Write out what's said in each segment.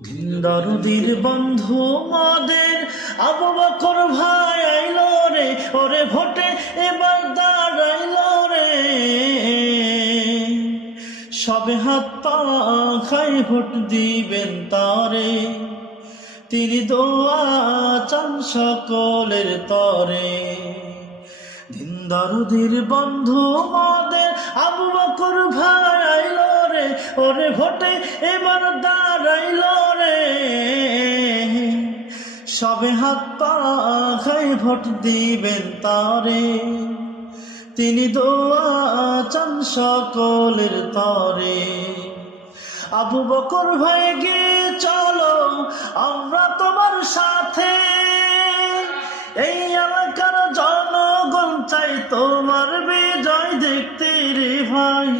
দরদির বন্ধু মদের আবু বকর ভাই আইলো রে, ওরে ভোটে এবার দাঁড়াইলো রে। সবে হাত পা খাই ভোট দিবেন তারে, তিনি দোয়া চান সকলের তরে। দরদির বন্ধু মদের আবু বকর ভাই আইলো রে, ওরে ভোটে এবার দাঁড়াইলো রে। সবে হাত পা খাই ভোট দিবেন তারে, তিনি দোয়া চান সকলের তরে। আবু বকর ভাই গে চলো আমরা তোমার সাথে, এই এলাকার জনগণ চাই তোমার বিজয় দেখতে রে ভাই,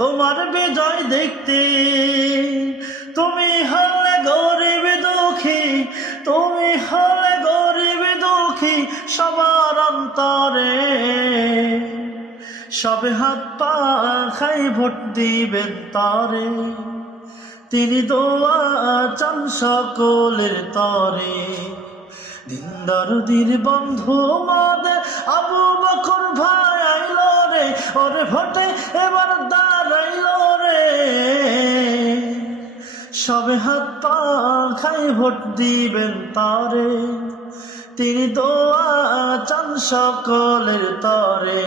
তোমার বিজয় দেখতে। তুমি হলে গরিব দুঃখী, তুমি হলে গরিব দুঃখী সবার অন্তরে। সবে হাত পা খাই ভোট দিবেন তারে, তিনি দোয়া চান সকলের তরে। দরদির বন্ধু মদের আবু বকর ভাই আইলো রে, ওরে ভোটে এবার দাঁড়াইলো রে। সবে হাত পা খাই ভোট দিবেন তারে, তিনি দোয়া চান সকলের তরে।